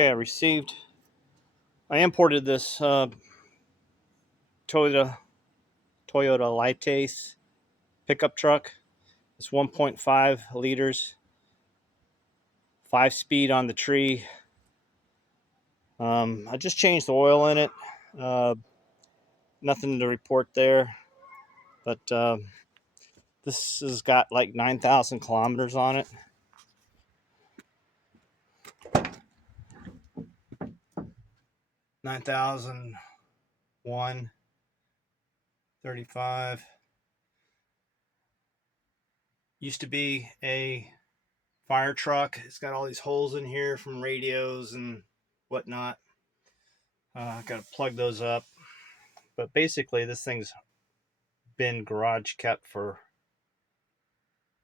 Okay, I imported this Toyota liteace pickup truck. It's 1.5 liters, 5-speed on the tree. I just changed the oil in it. Nothing to report there, but this has got like 9,000 kilometers on it. Nine thousand 135. Used to be a fire truck. It's got all these holes in here from radios and whatnot. Got to plug those up. But basically, this thing's been garage kept for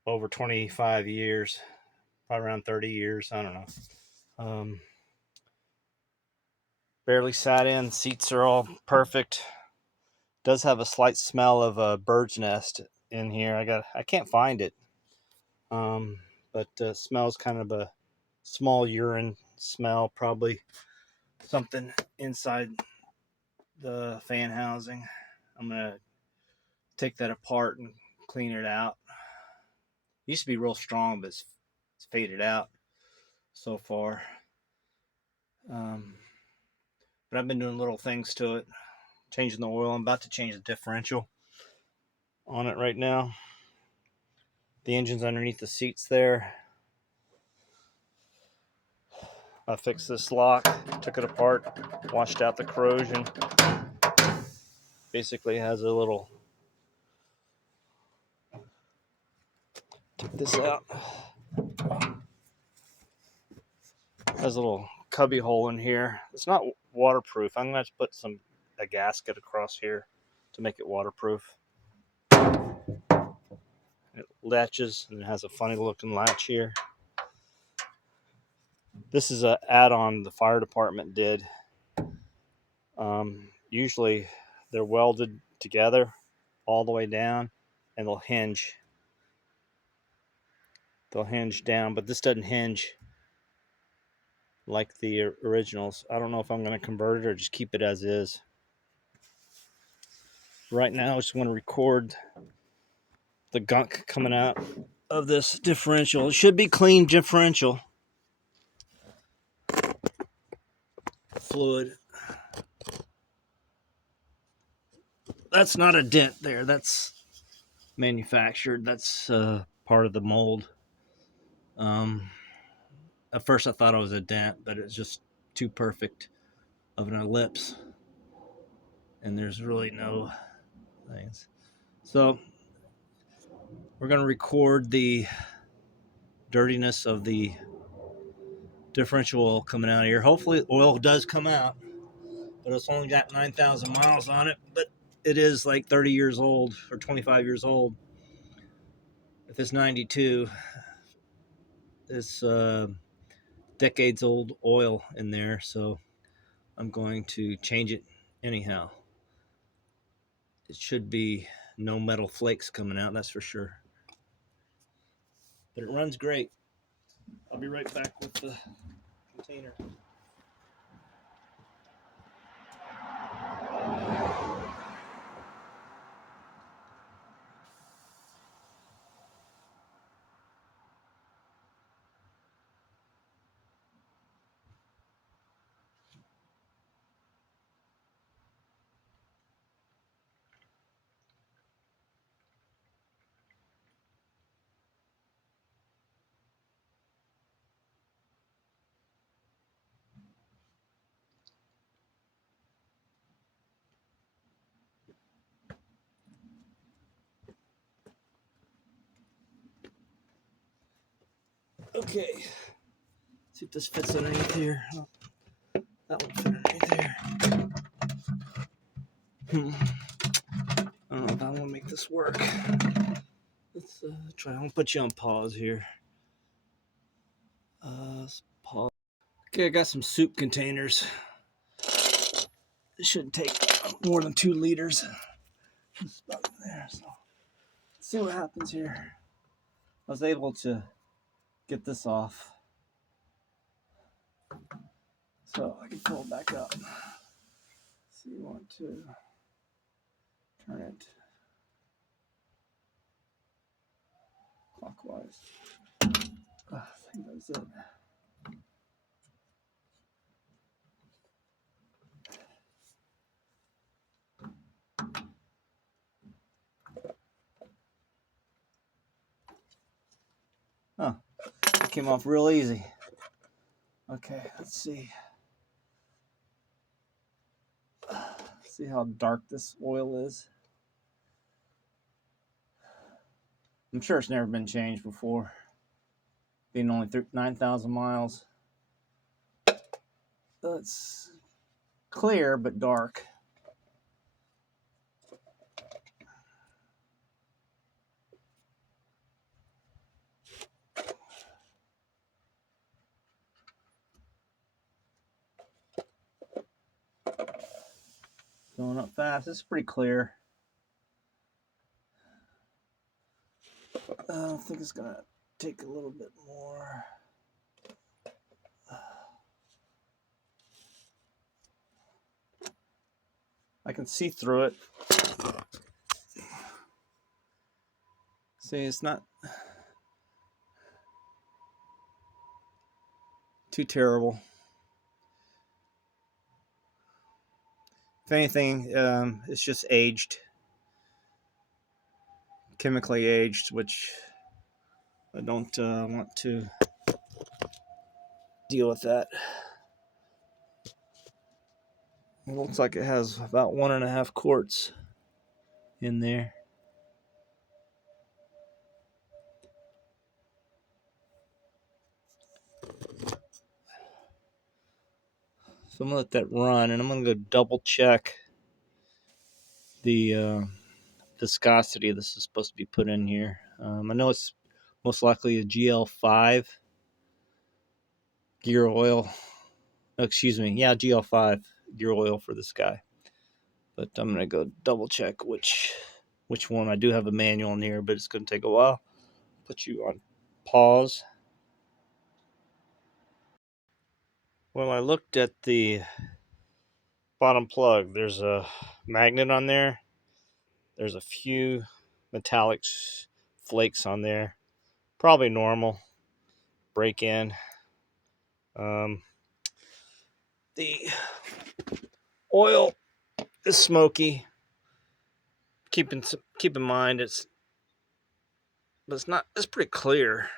over 25 years, probably around 30 years. I don't know. Barely sat in. Seats are all perfect. Does have a slight smell of a bird's nest in here. I can't find it. But smells kind of a small urine smell, probably something inside the fan housing. I'm gonna take that apart and clean it out. It used to be real strong, but it's faded out so far. But I've been doing little things to it, changing the oil. I'm about to change the differential on it right now. The engine's underneath the seats there. I fixed this lock, took it apart, washed out the corrosion. Basically has a little, take this out, has a little cubby hole in here. It's not waterproof. I'm going to have to put a gasket across here to make it waterproof. It latches and it has a funny looking latch here. This is an add-on the fire department did. Usually they're welded together all the way down and they'll hinge. They'll hinge down, but this doesn't hinge like the originals. I don't know if I'm going to convert it or just keep it as is. Right now, I just want to record the gunk coming out of this differential. It should be clean differential fluid. That's not a dent there. That's manufactured. That's part of the mold. At first I thought it was a dent, but it's just too perfect of an ellipse. And there's really no things. So we're going to record the dirtiness of the differential oil coming out of here. Hopefully oil does come out, but it's only got 9,000 miles on it, but it is like 30 years old or 25 years old. If it's 92, it's decades old oil in there, so I'm going to change it anyhow. It should be no metal flakes coming out, that's for sure. But it runs great. I'll be right back with the container. Okay, see if this fits underneath here. Oh, that one fit underneath there. I don't know if I want to make this work. Let's try. I'll put you on pause here. Pause. Okay, I got some soup containers. It shouldn't take more than 2 liters. It's about there, so let's see what happens here. I was able to get this off. So I can pull it back up. So you want to turn it clockwise. I think that's it. Oh, it came off real easy. Okay, let's see. See how dark this oil is. I'm sure it's never been changed before, being only 9,000 miles. It's clear but dark. Going up fast. It's pretty clear. I think it's gonna take a little bit more. I can see through it. See, it's not too terrible. If anything, it's just aged, chemically aged, which I don't want to deal with that. It looks like it has about 1.5 quarts in there. So I'm gonna let that run, and I'm gonna go double check the viscosity this is supposed to be put in here. I know it's most likely a GL5 gear oil. Oh, excuse me, yeah, GL5 gear oil for this guy. But I'm gonna go double check which one. I do have a manual in here, but it's gonna take a while. Put you on pause. Well, I looked at the bottom plug. There's a magnet on there. There's a few metallic flakes on there. Probably normal. Break in. The oil is smoky. Keep in mind it's not. It's pretty clear.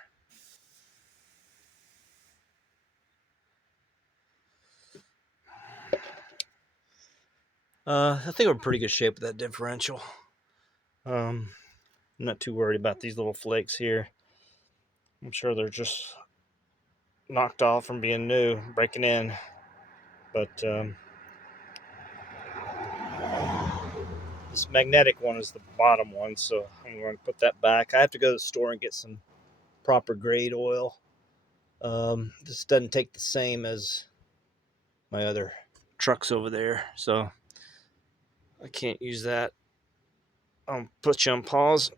I think we're in pretty good shape with that differential. I'm not too worried about these little flakes here. I'm sure they're just knocked off from being new, breaking in. But this magnetic one is the bottom one, so I'm going to put that back. I have to go to the store and get some proper grade oil. This doesn't take the same as my other trucks over there, so I can't use that. I'll put you on pause.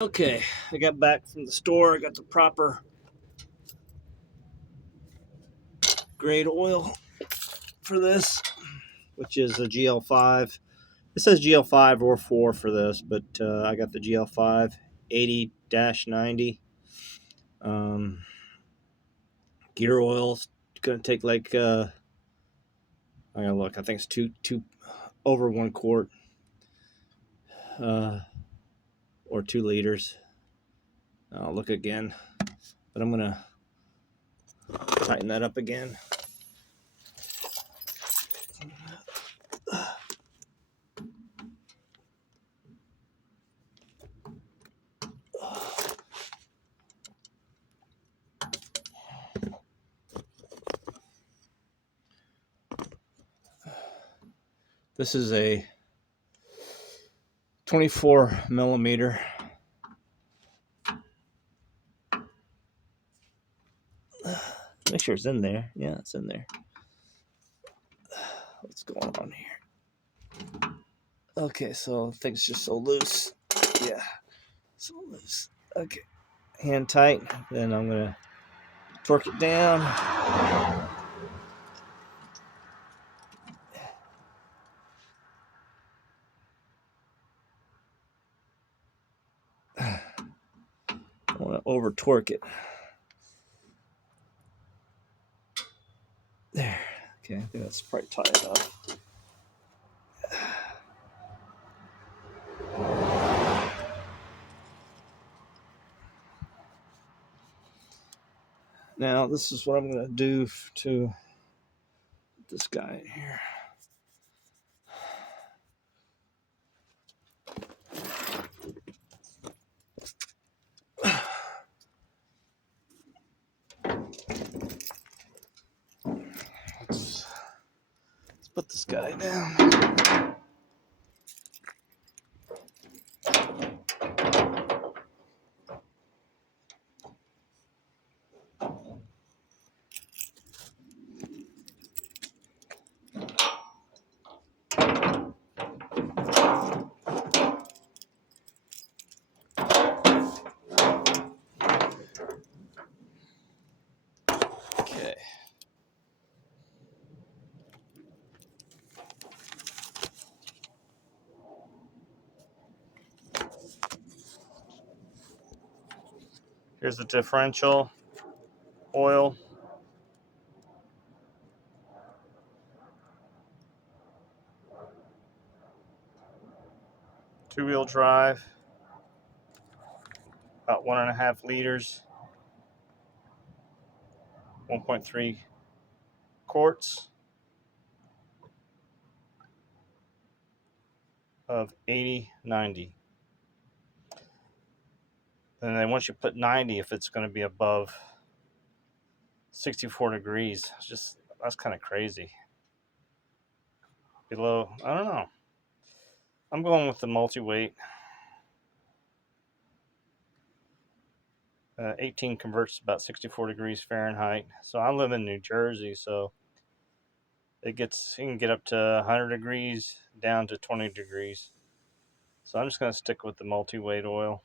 Okay, I got back from the store. I got the proper grade oil for this, which is a GL5. It says GL5 or 4 for this, but I got the GL5 80-90. Gear oil's gonna take like I gotta look. I think it's two over 1 quart or 2 liters. I'll look again, but I'm gonna tighten that up again. This is a 24 millimeter. Make sure it's in there. Yeah, it's in there. What's going on here? Okay, so I think it's just so loose. Yeah, so loose. Okay, hand tight. Then I'm gonna torque it down. over torque it. There. Okay, I think that's probably tight enough. Now this is what I'm going to do to this guy here. Let's put this guy down. Okay. Here's the differential oil. Two-wheel drive. About 1.5 liters. 1.3 quarts of 80/90. And then once you put 90, if it's going to be above 64 degrees, it's just, that's kind of crazy. Below, I don't know. I'm going with the multi-weight. 18 converts to about 64 degrees Fahrenheit. So I live in New Jersey, so it can get up to 100 degrees down to 20 degrees. So I'm just going to stick with the multi-weight oil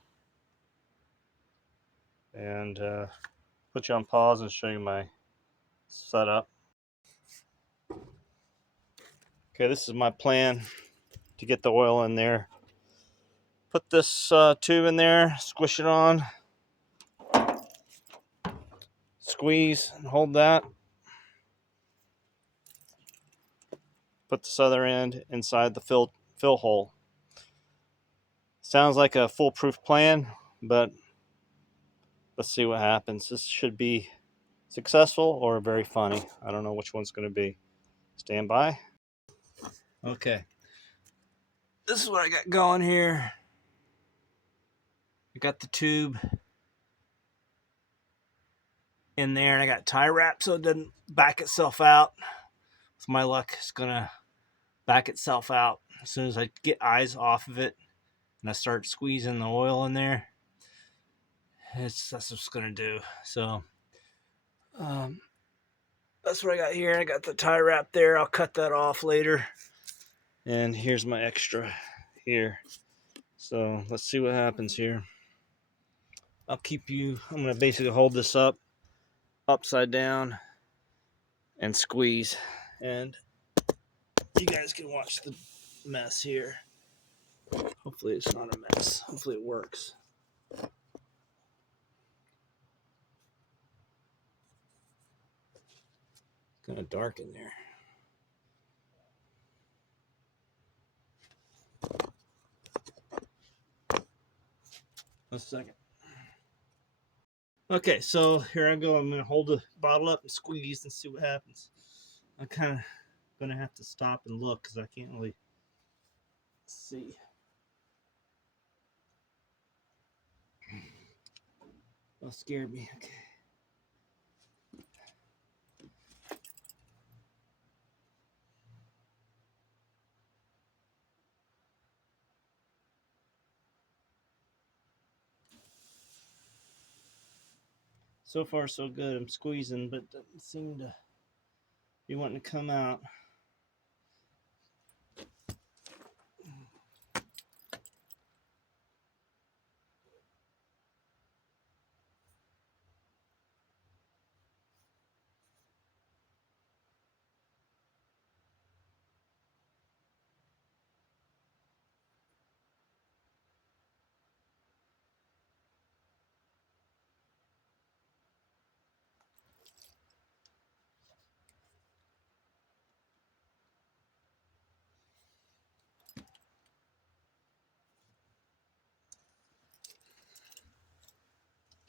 and put you on pause and show you my setup. Okay, this is my plan to get the oil in there. Put this tube in there, squish it on, squeeze and hold that. Put this other end inside the fill hole. Sounds like a foolproof plan, but let's see what happens. This should be successful or very funny. I don't know which one's going to be. Stand by. Okay. This is what I got going here. I got the tube in there, and I got tie wrap so it doesn't back itself out. With my luck, it's going to back itself out as soon as I get eyes off of it and I start squeezing the oil in there. That's what it's going to do. So that's what I got here. I got the tie wrap there. I'll cut that off later. And here's my extra here. So let's see what happens here. I'm going to basically hold this up, upside down, and squeeze. And you guys can watch the mess here. Hopefully it's not a mess. Hopefully it works. It's kind of dark in there. A second. Okay, so here I go. I'm going to hold the bottle up and squeeze and see what happens. I'm kind of going to have to stop and look because I can't really see. That scared me. Okay. So far, so good. I'm squeezing, but it doesn't seem to be wanting to come out.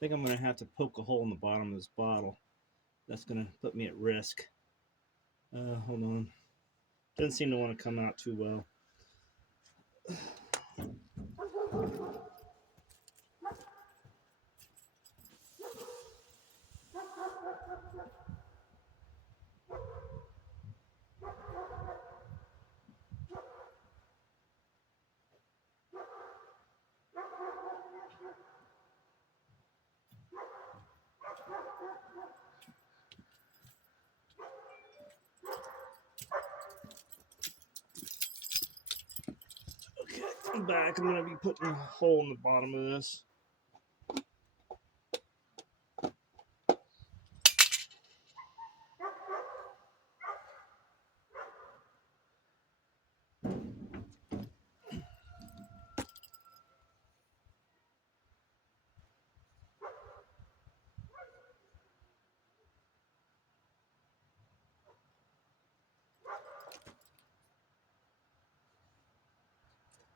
think I'm going to have to poke a hole in the bottom of this bottle. That's going to put me at risk. Hold on. Doesn't seem to want to come out too well. Okay, I'm back. I'm going to be putting a hole in the bottom of this.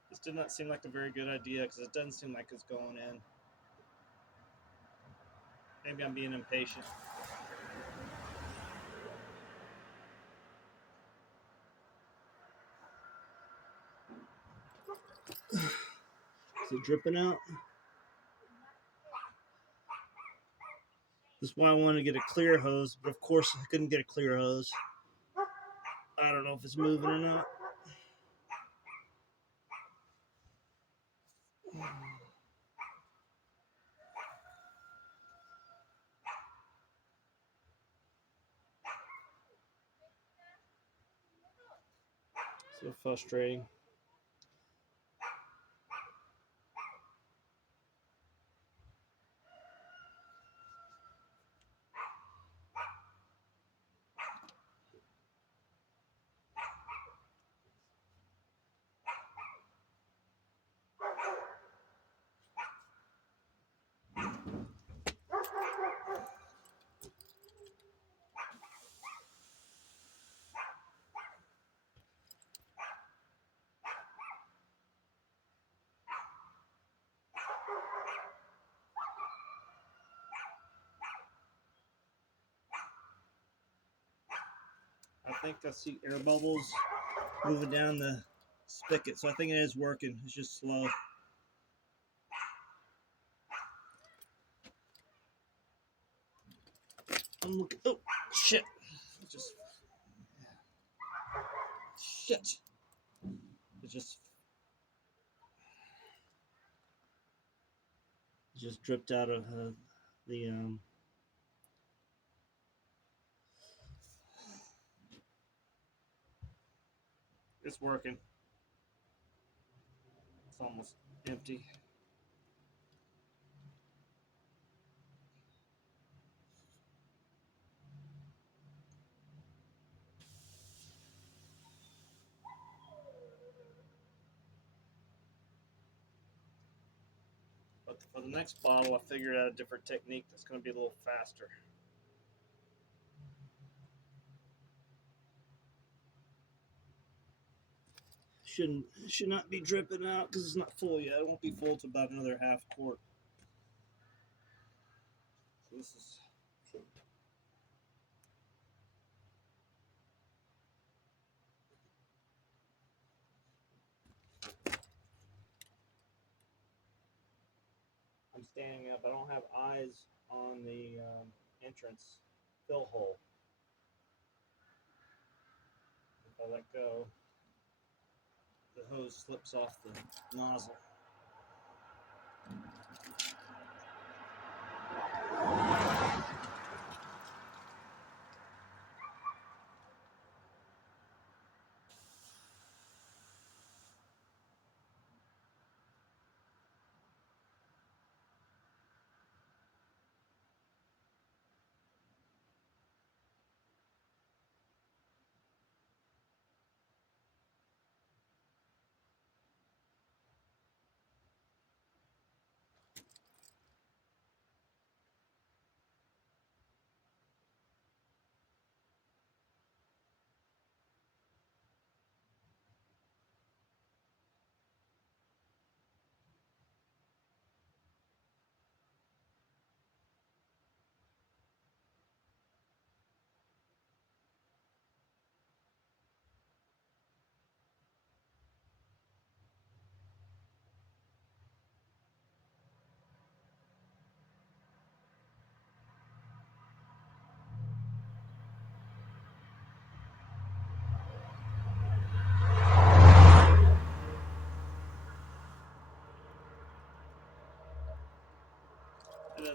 This did not seem like a very good idea because it doesn't seem like it's going in. Maybe I'm being impatient. Is it dripping out? That's why I wanted to get a clear hose, but of course I couldn't get a clear hose. I don't know if it's moving or not. So frustrating. I think I see air bubbles moving down the spigot, so I think it is working. It's just slow. I'm looking. Oh, shit. Just. Shit. It just dripped out of the. It's working. It's almost empty. But for the next bottle, I figured out a different technique that's going to be a little faster. Should not be dripping out because it's not full yet. It won't be full to about another half quart. So this is. I'm standing up. I don't have eyes on the entrance fill hole. If I let go, the hose slips off the nozzle.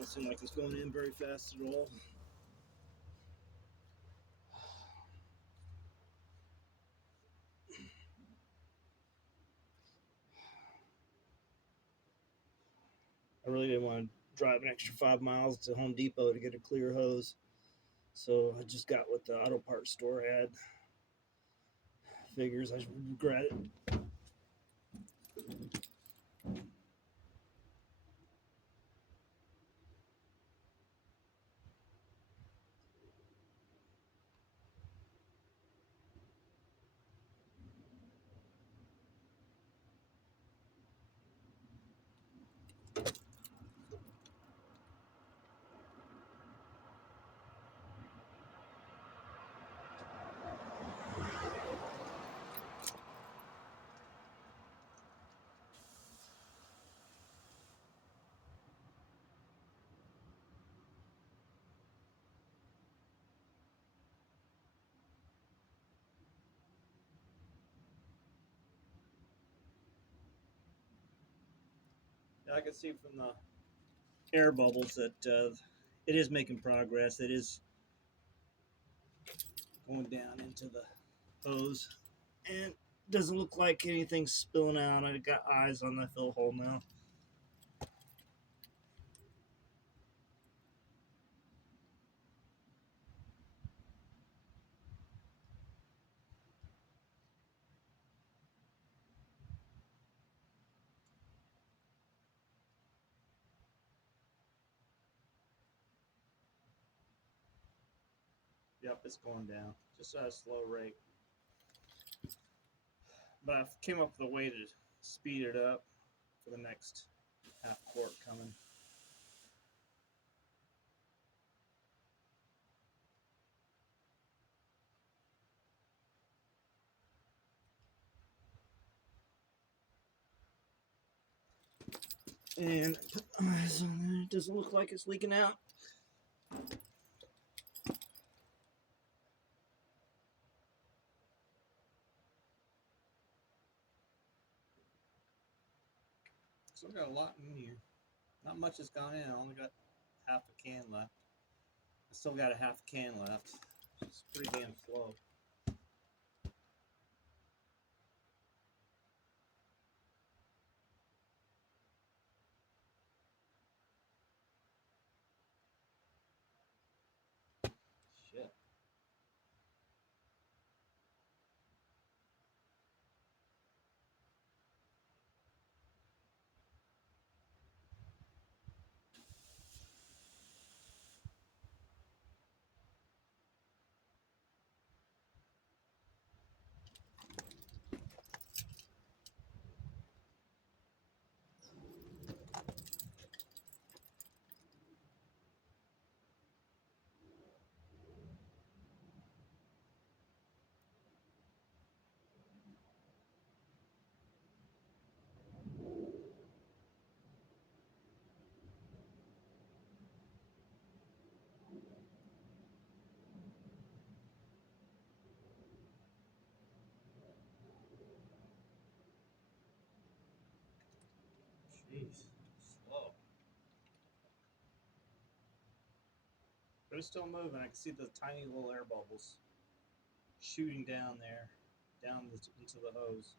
Doesn't seem like it's going in very fast at all. I really didn't want to drive an extra 5 miles to Home Depot to get a clear hose, so I just got what the auto parts store had. Figures I regret it. I can see from the air bubbles that it is making progress. It is going down into the hose, and doesn't look like anything's spilling out. I got eyes on the fill hole now. Yep, it's going down just at a slow rate. But I came up with a way to speed it up for the next half quart coming. And put eyes on there. It doesn't look like it's leaking out. Still got a lot in here. Not much has gone in. I only got half a can left. I still got a half a can left. It's pretty damn slow. Shit. Jeez. Slow. But it's still moving. I can see the tiny little air bubbles shooting down there, down into the hose.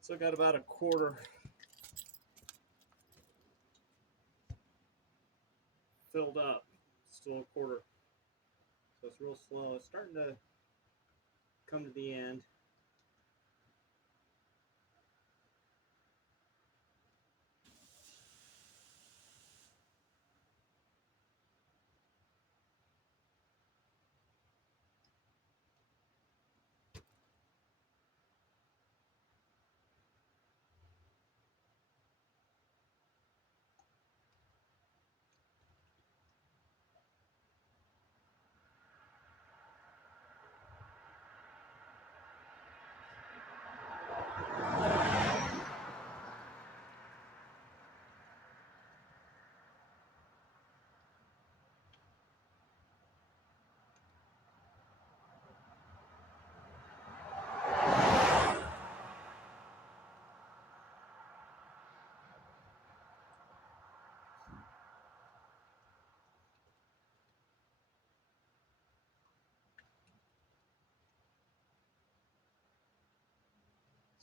So I got about a quarter filled up. Still a quarter. So it's real slow. It's starting to come to the end.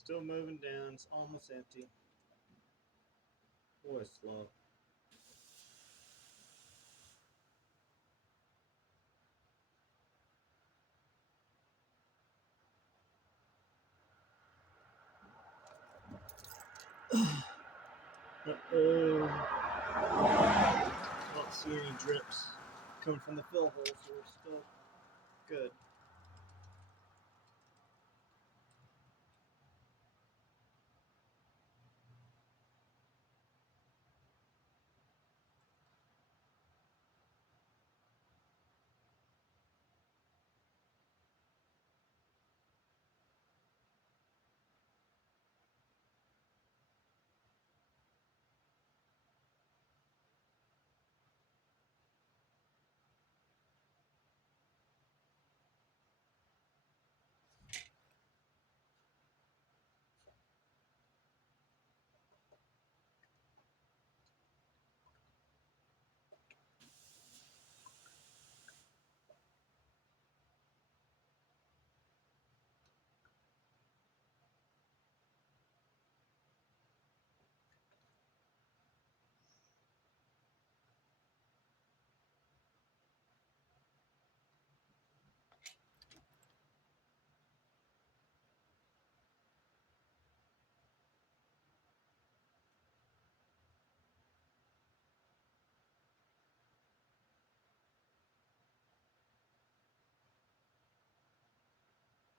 Still moving down. It's almost empty. Boy, it's slow. Uh-oh. I don't see any drips coming from the fill hole, so we're still good.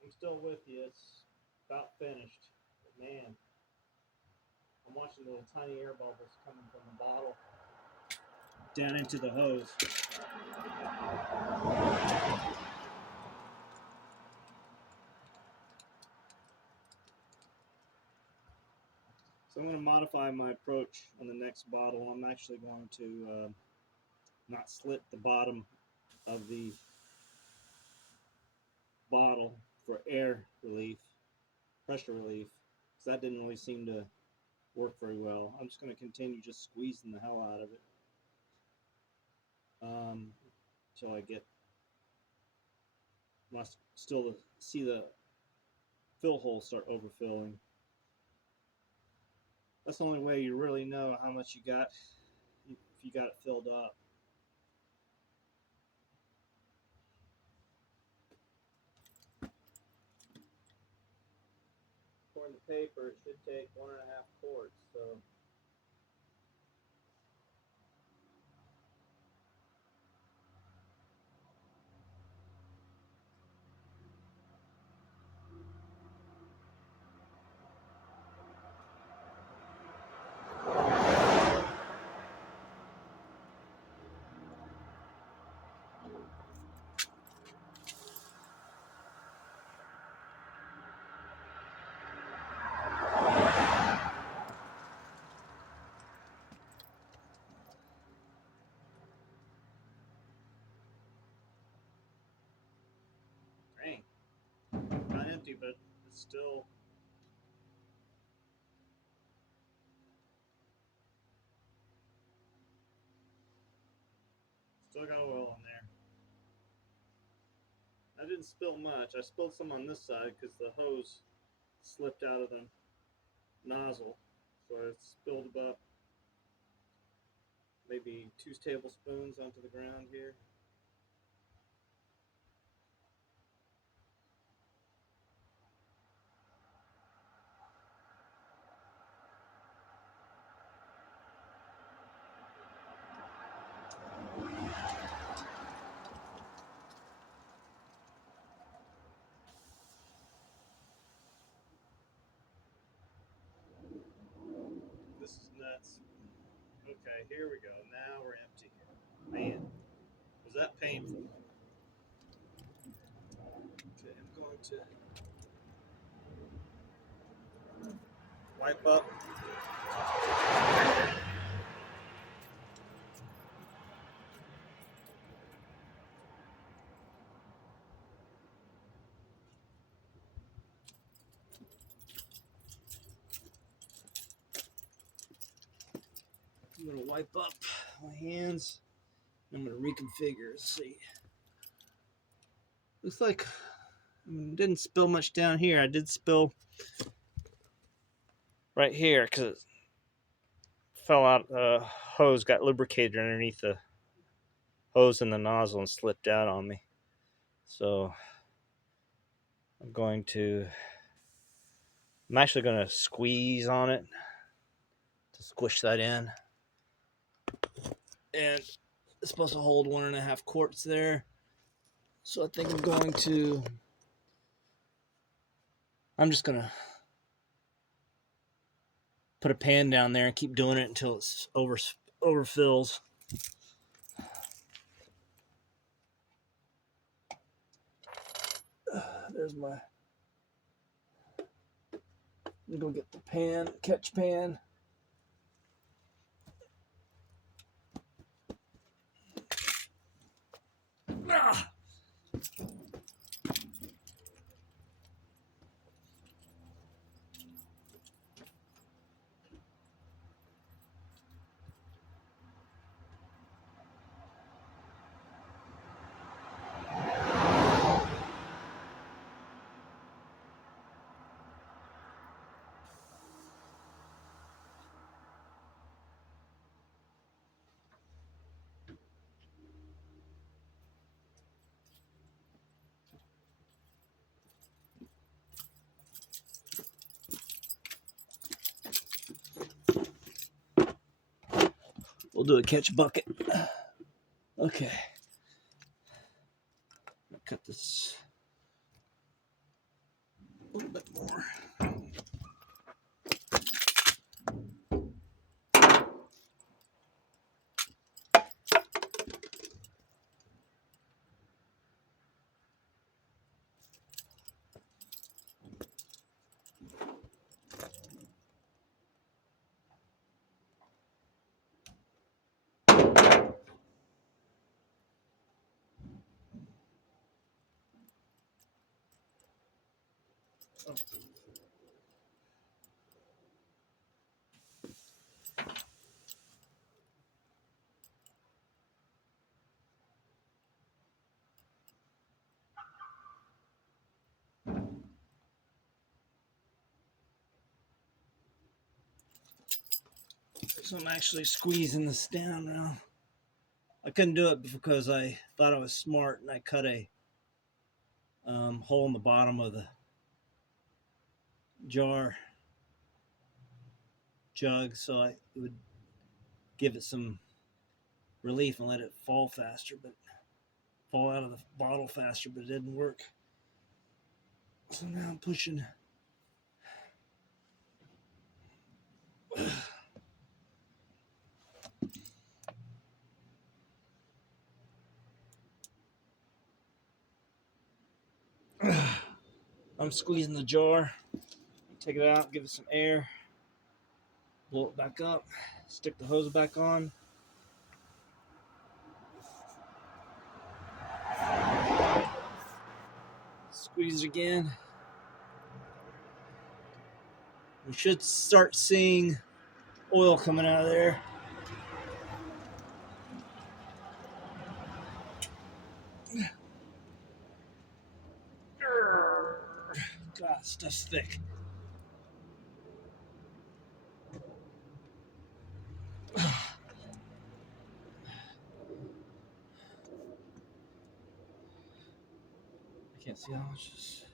I'm still with you. It's about finished. But man, I'm watching little tiny air bubbles coming from the bottle down into the hose. So I'm going to modify my approach on the next bottle. I'm actually going to not slit the bottom of the bottle for air relief, pressure relief, because that didn't really seem to work very well. I'm just going to continue just squeezing the hell out of it until I get, when I still see the fill hole start overfilling. That's the only way you really know how much you got, if you got it filled up. According to paper, it should take 1.5 quarts, so dang. Not empty, but it's still got oil in there. I didn't spill much. I spilled some on this side because the hose slipped out of the nozzle. So I spilled about maybe 2 tablespoons onto the ground here. This is nuts. Okay, here we go. Now we're empty. Man, was that painful? Okay, I'm going to wipe up. I'm going to wipe up my hands. I'm going to reconfigure. Let's see. Looks like I didn't spill much down here. I did spill right here because it fell out. The hose got lubricated underneath the hose in the nozzle and slipped out on me. So I'm actually going to squeeze on it to squish that in. And it's supposed to hold 1.5 quarts there. So I think I'm just going to put a pan down there and keep doing it until it's overfills. There's my. I'm gonna get the catch pan. Ah! We'll do a catch bucket. Okay. Cut this a little bit more. So I'm actually squeezing this down now. I couldn't do it because I thought I was smart and I cut a hole in the bottom of the jug so it would give it some relief and let it fall out of the bottle faster, but it didn't work. So now I'm pushing. I'm squeezing the jar. Take it out, give it some air, blow it back up, stick the hose back on. Squeeze it again. We should start seeing oil coming out of there. God, stuff's thick. I can't see how much is.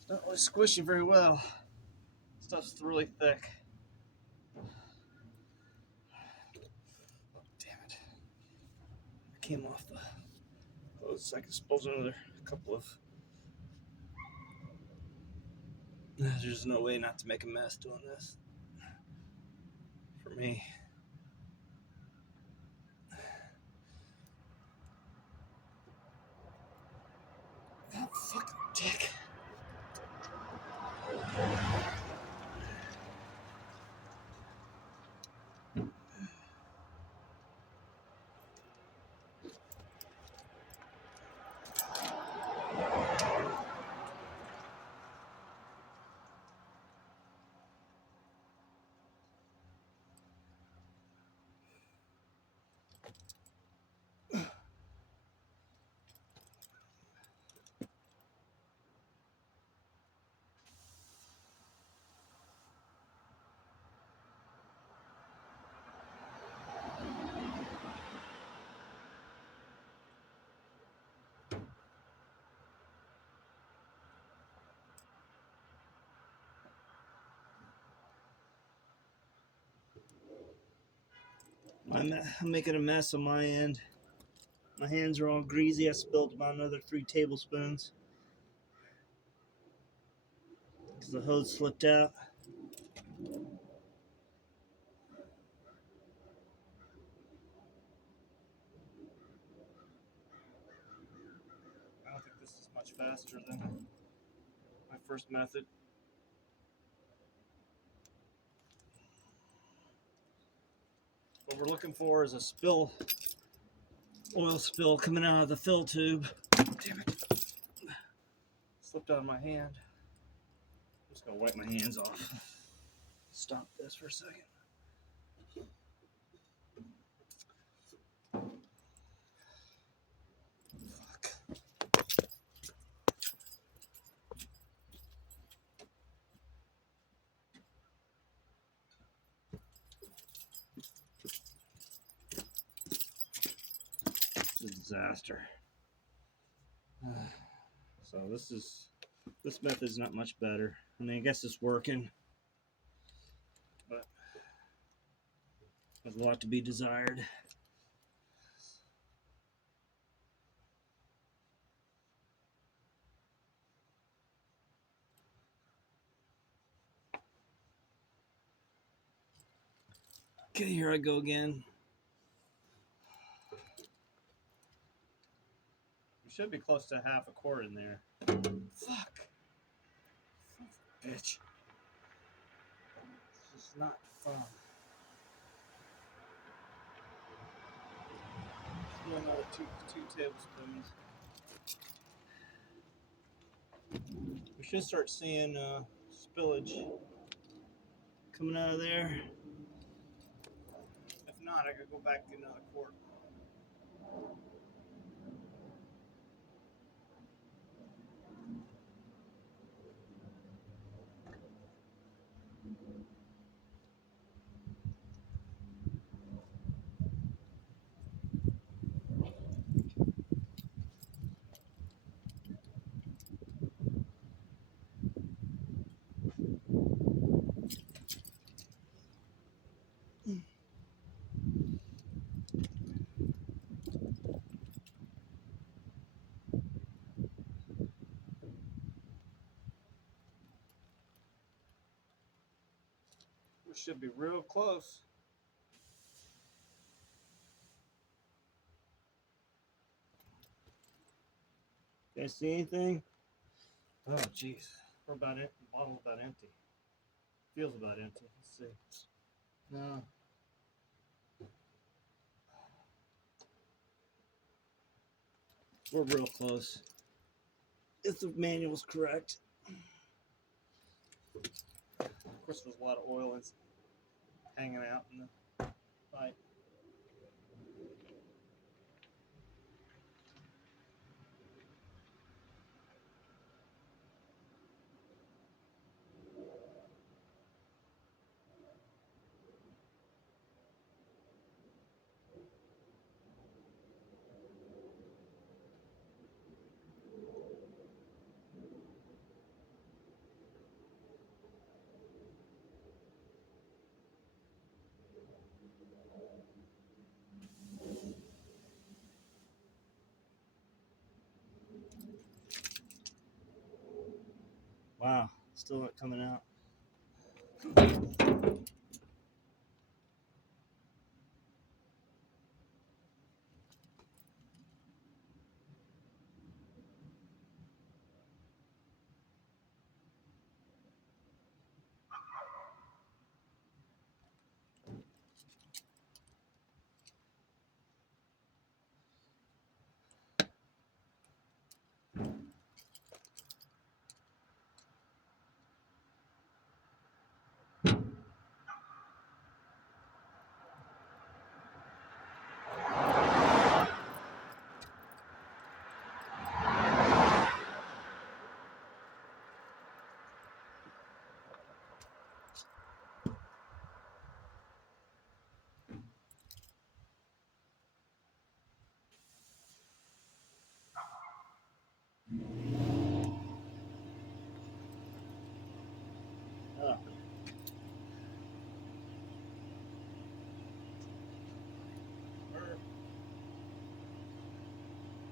It's not really squishing very well. Stuff's really thick. Damn it. I came off the hose. I can suppose another couple of. There's no way not to make a mess doing this. For me. That fucking dick. I'm making a mess on my end. My hands are all greasy. I spilled about another 3 tablespoons because the hose slipped out. I don't think this is much faster than my first method. What we're looking for is a spill, oil spill coming out of the fill tube. Damn it. Slipped out of my hand. I'm just gonna wipe my hands off. Stop this for a second. Fuck. It's a disaster. So this method's not much better. I mean, I guess it's working, but there's a lot to be desired. Okay, here I go again. We should be close to half a quart in there. Fuck. Bitch. This is not fun. Another two tablespoons. We should start seeing spillage coming out of there. If not, I could go back and get another quart. We should be real close. You guys see anything? Oh, jeez. We're about it. The bottle's about empty. Feels about empty. Let's see. No. We're real close. If the manual's correct. Of course, there's a lot of oil hanging out in the pipe. Wow, still not coming out.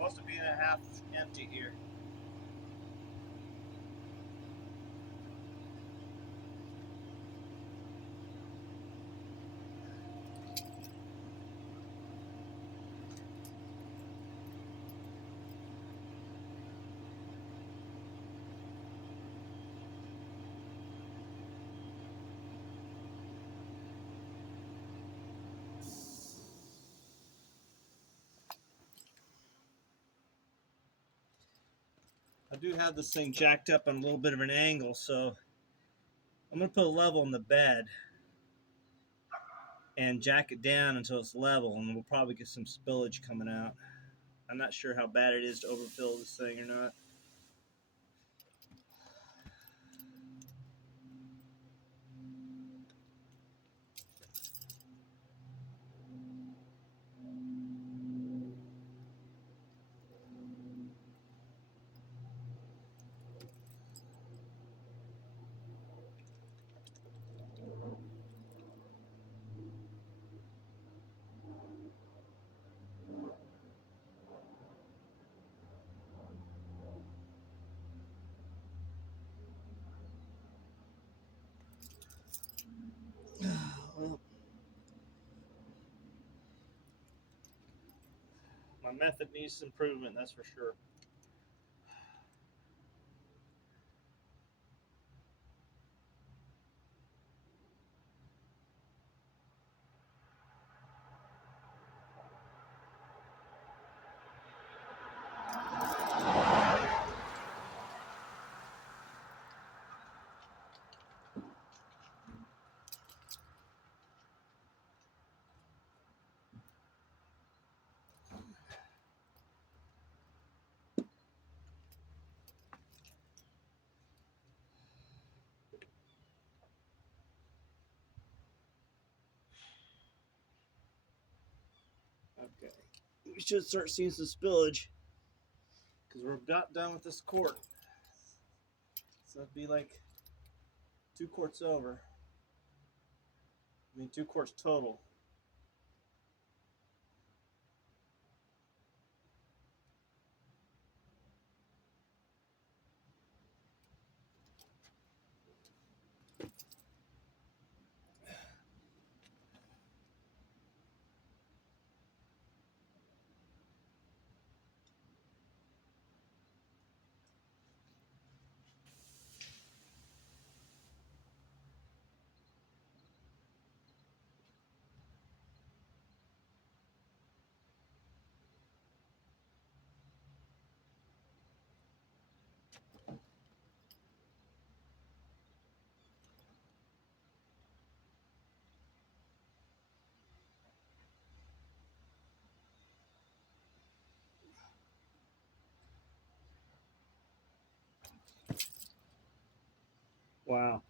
supposed to be a half empty here. I do have this thing jacked up on a little bit of an angle, so I'm going to put a level in the bed and jack it down until it's level, and we'll probably get some spillage coming out. I'm not sure how bad it is to overfill this thing or not. Well, my method needs improvement, that's for sure. Okay, we should start seeing some spillage because we're about done with this quart. So it'd be like 2 quarts over. I mean, 2 quarts total. Wow.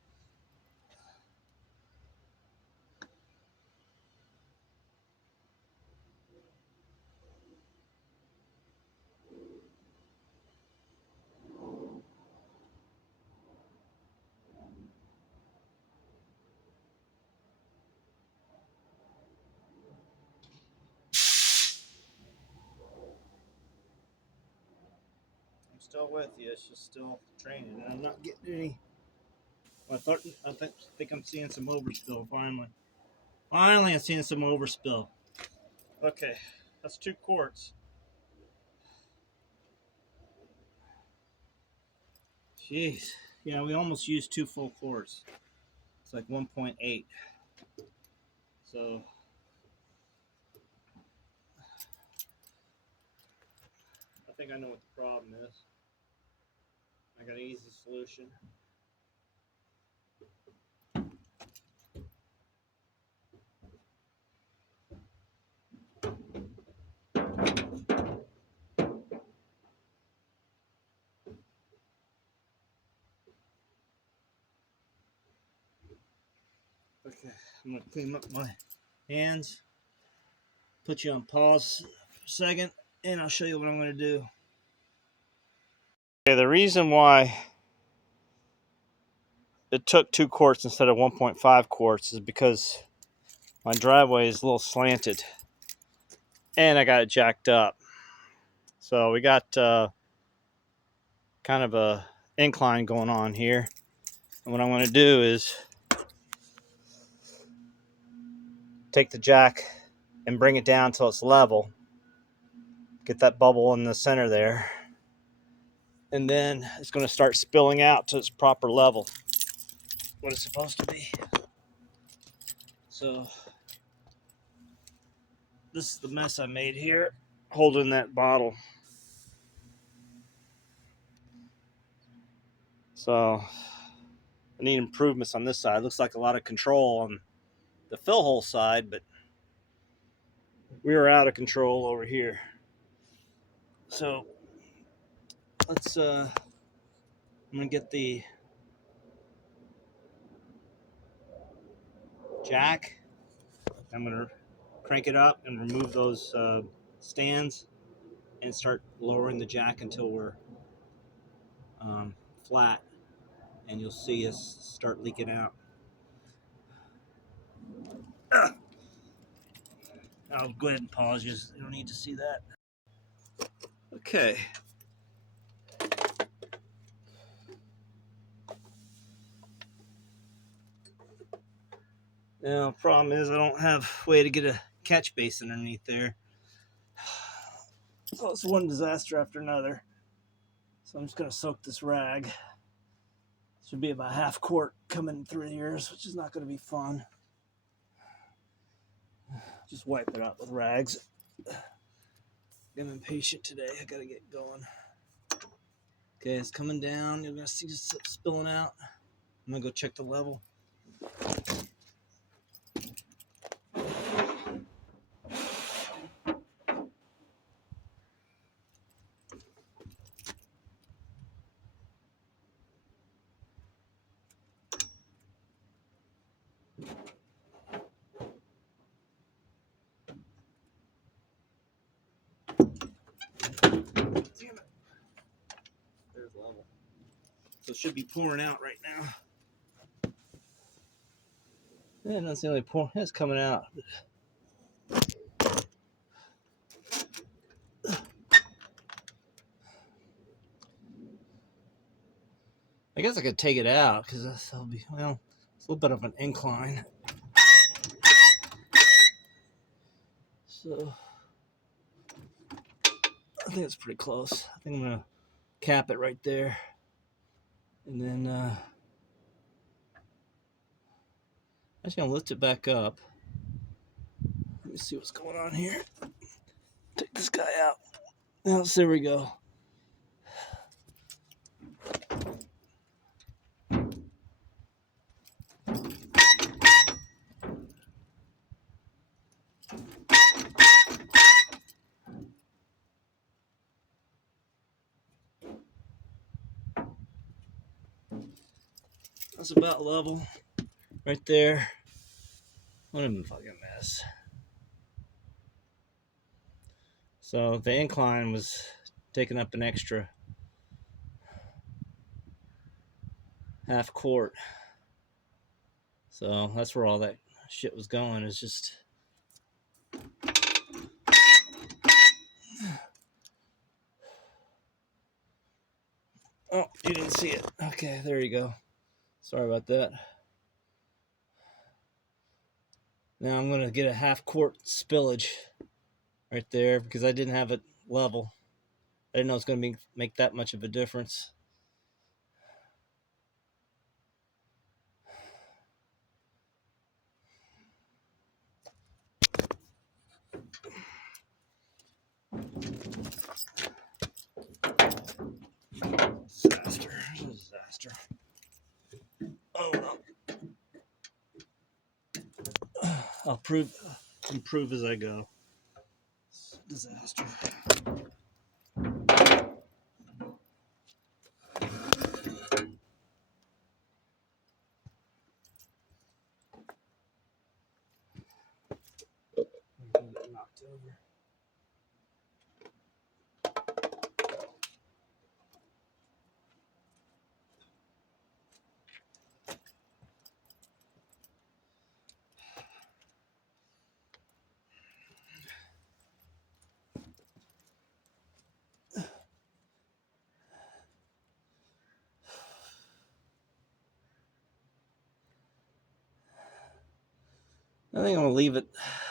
I'm still with you. It's just still training, and I'm not getting any. Well, think I'm seeing some overspill finally. Finally, I'm seeing some overspill. Okay, that's 2 quarts. Jeez. Yeah, we almost used 2 full quarts. It's like 1.8. So I think I know what the problem is. I got an easy solution. Okay, I'm gonna clean up my hands, put you on pause for a second, and I'll show you what I'm gonna do. Okay, the reason why it took 2 quarts instead of 1.5 quarts is because my driveway is a little slanted and I got it jacked up. So we got kind of a incline going on here. And what I'm going to do is take the jack and bring it down till it's level. Get that bubble in the center there. And then it's going to start spilling out to its proper level, what it's supposed to be. So this is the mess I made here, holding that bottle. So I need improvements on this side. Looks like a lot of control on the fill hole side, but we were out of control over here. So let's I'm gonna get the jack. I'm gonna crank it up and remove those stands and start lowering the jack until we're flat, and you'll see us start leaking out. I'll go ahead and pause. You don't need to see that. Okay. Now, problem is I don't have a way to get a catch basin underneath there. So it's one disaster after another. So I'm just going to soak this rag. Should be about half quart coming through yours, which is not going to be fun. Just wipe it out with rags. I'm impatient today. I got to get going. Okay, it's coming down. You're going to see it spilling out. I'm going to go check the level. Damn it. There's level. So it should be pouring out right now. Yeah, that's the only pour. It's coming out. I guess I could take it out because that'll be, well, it's a little bit of an incline. So I think it's pretty close. I think I'm going to cap it right there. And then I'm just going to lift it back up. Let me see what's going on here. Take this guy out. Now, so there we go. That's about level right there. What a fucking mess. So the incline was taking up an extra half quart. So that's where all that shit was going. It's just oh, you didn't see it. Okay, there you go. Sorry about that. Now I'm gonna get a half quart spillage right there because I didn't have it level. I didn't know it's gonna make that much of a difference. Disaster. Oh well. I'll improve as I go. Disaster. Knocked over. I think I'm gonna leave it.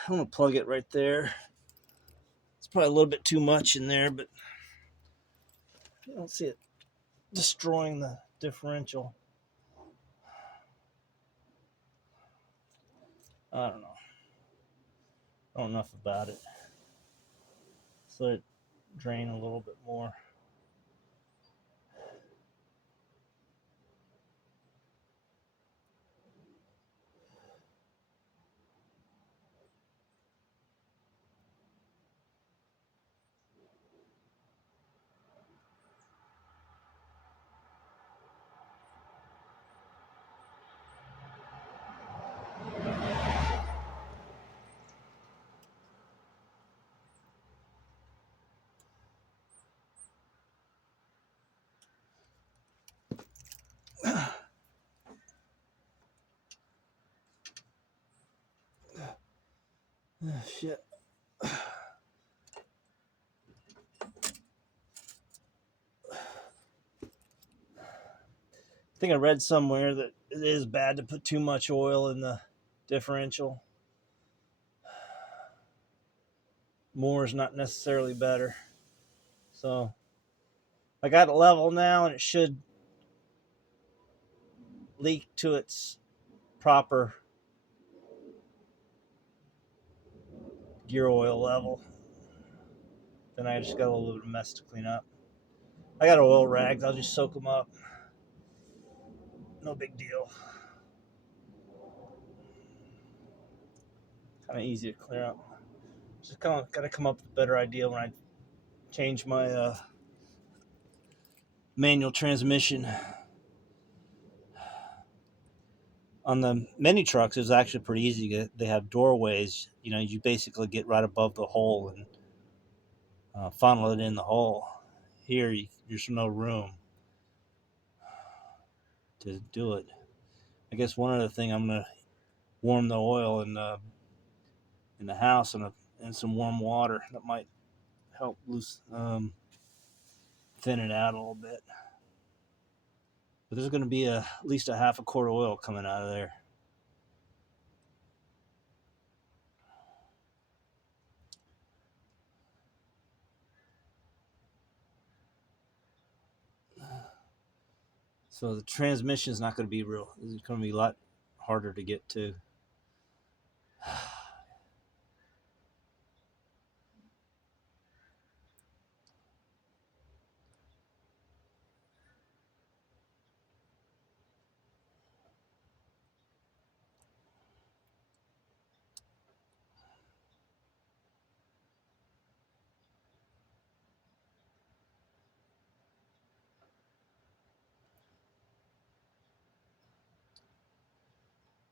I'm gonna plug it right there. It's probably a little bit too much in there, but I don't see it destroying the differential. I don't know. I don't know enough about it. So it drain a little bit more. Shit. I think I read somewhere that it is bad to put too much oil in the differential. More is not necessarily better. So I got it level now, and it should leak to its proper gear oil level. Then I just got a little bit of mess to clean up. I got oil rags. I'll just soak them up. No big deal. Kind of easy to clear up. Just kind of got to come up with a better idea when I change my manual transmission. On the mini trucks, it's actually pretty easy. They have doorways. You know, you basically get right above the hole and funnel it in the hole. Here, there's no room to do it. I guess one other thing, I'm gonna warm the oil in the house in some warm water. That might help thin it out a little bit. But there's going to be at least a half a quart of oil coming out of there. So the transmission is not going to be real. It's going to be a lot harder to get to.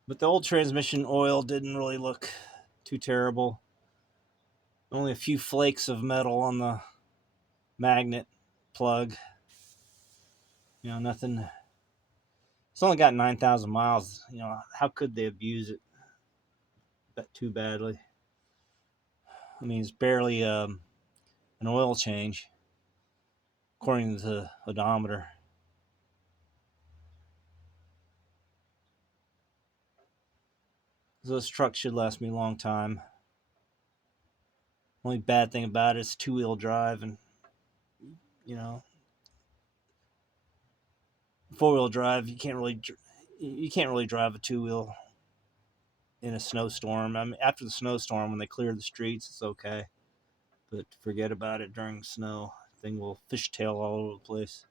But the old transmission oil didn't really look too terrible. Only a few flakes of metal on the magnet plug. You know, nothing. It's only got 9,000 miles. You know, how could they abuse it too badly? I mean, it's barely an oil change, according to the odometer. So this truck should last me a long time. Only bad thing about it is 2-wheel drive, and you know, 4-wheel drive you can't really drive a 2-wheel in a snowstorm. I mean, after the snowstorm, when they clear the streets, it's okay, but forget about it during snow. Thing will fishtail all over the place.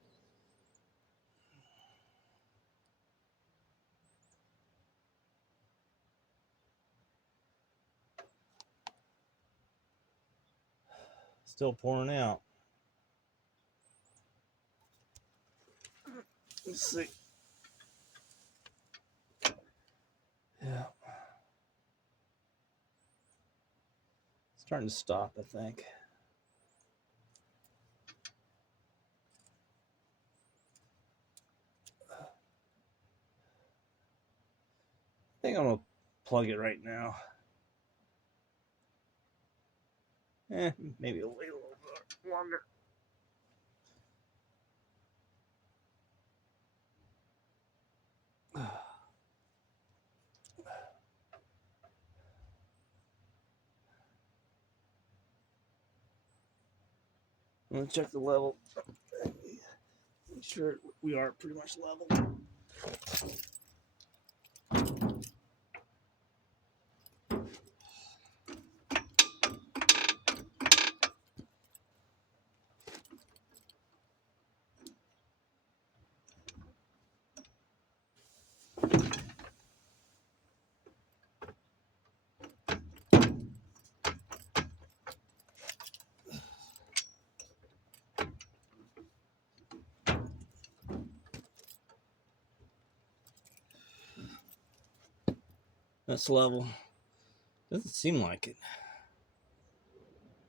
Still pouring out. Let's see. Yeah. Starting to stop, I think. I think I'm gonna plug it right now. Maybe it'll wait a little bit longer. I'm gonna check the level. Make sure we are pretty much level. That's level. Doesn't seem like it.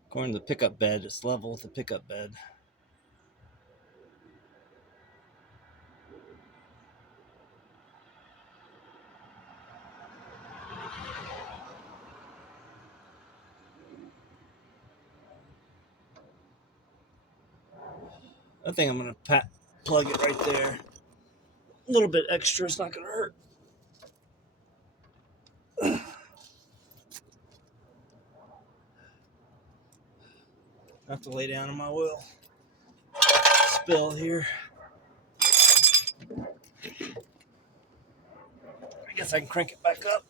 According to the pickup bed, it's level with the pickup bed. I think I'm gonna plug it right there. A little bit extra, it's not gonna hurt. I have to lay down in my wheel. Spill here. I guess I can crank it back up.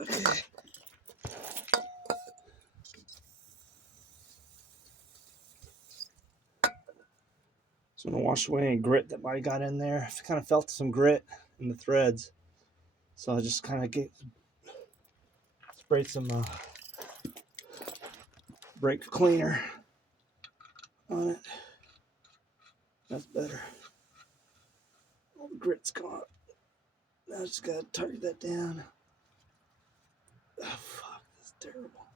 Okay. So I'm gonna wash away any grit that might got in there. I kind of felt some grit in the threads, so I just kind of sprayed some brake cleaner on it. That's better. All the grit's gone. Now I just gotta tighten that down. Oh fuck, that's terrible.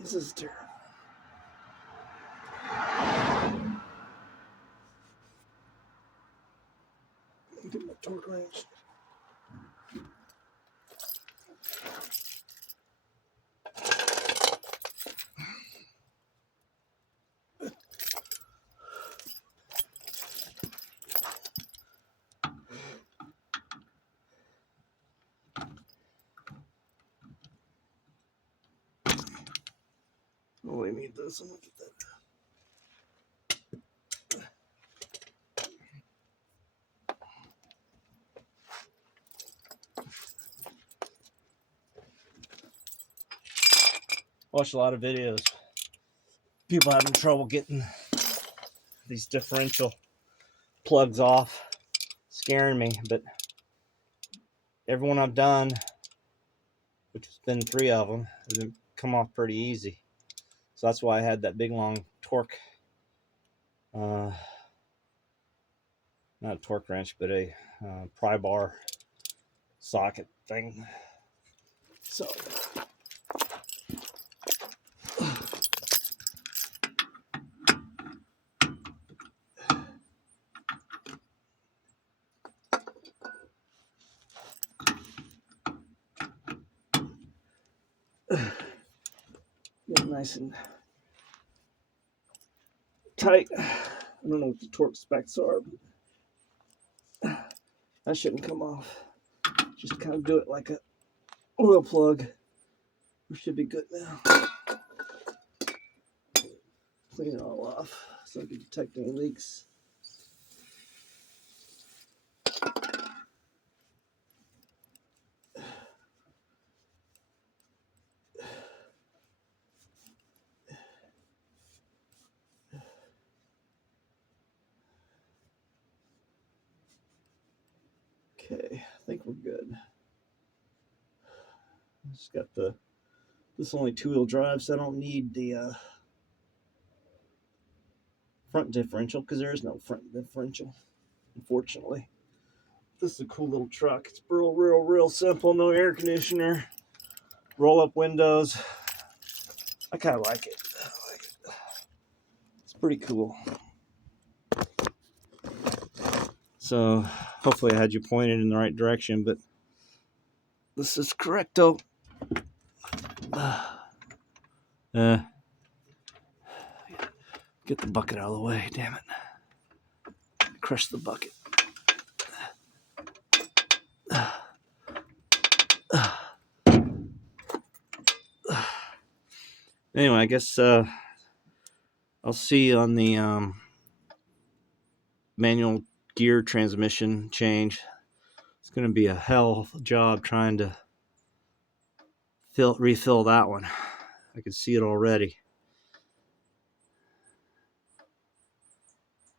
This is terrible. Get my torque wrench. Oh, we need this. I'm gonna get that. Watch a lot of videos. People having trouble getting these differential plugs off, scaring me. But everyone I've done, which has been 3 of them, has come off pretty easy. So that's why I had that big long torque, not a torque wrench, but a pry bar socket thing. So Get it nice and tight. I don't know what the torque specs are, but that shouldn't come off. Just kind of do it like a oil plug. We should be good now. Clean it all off so I can detect any leaks. Okay, I think we're good. Just got this is only 2-wheel drive, so I don't need the front differential because there is no front differential, unfortunately. This is a cool little truck. It's real simple. No air conditioner, roll up windows. I kind of like it. It's pretty cool. So hopefully I had you pointed in the right direction, but this is correcto. Get the bucket out of the way, damn it. Crush the bucket. Anyway, I guess I'll see you on the manual gear transmission change. It's going to be a hell of a job trying to refill that one. I can see it already.